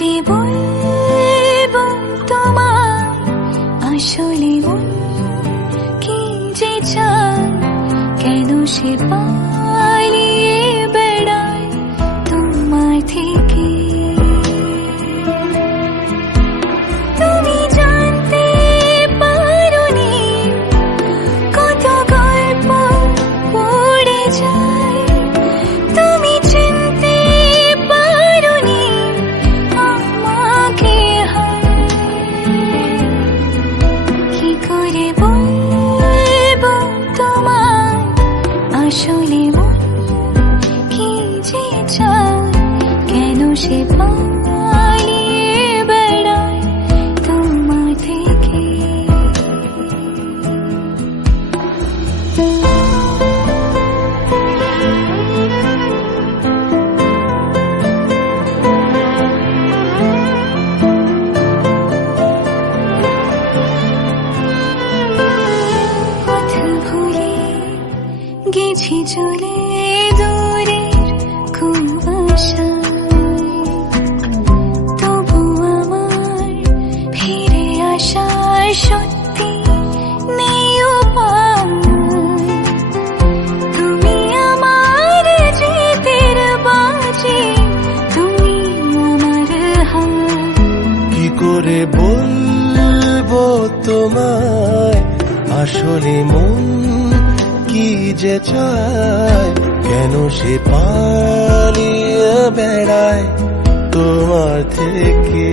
করে বলবো তোমায় আসলে মন কি যে চায়, কেন সে পালিয়ে বেড়ায় তোমায় থেকে। তুমি জানতে পারোনি কত গল্প পড়ে যায়, তুমি চিনতে পারোনি আমাকে। কি করে বলবো তোমায় আসলে মন কি যে চায়, কেন সে পালিয়ে বেড়ায় তোমার থেকে। পথ ভুলে গেছি চলে দূরের খুব আশায়, তবু আমার ফিরে আসার সত্যি নেই উপায়। তুমি আমার জিতের বাজি, তুমি আমার হার। কি করে বলবো তোমায় আসলে মন কি যে চায়, কেন সে পালিয়ে বেড়ায় তোমার থেকে।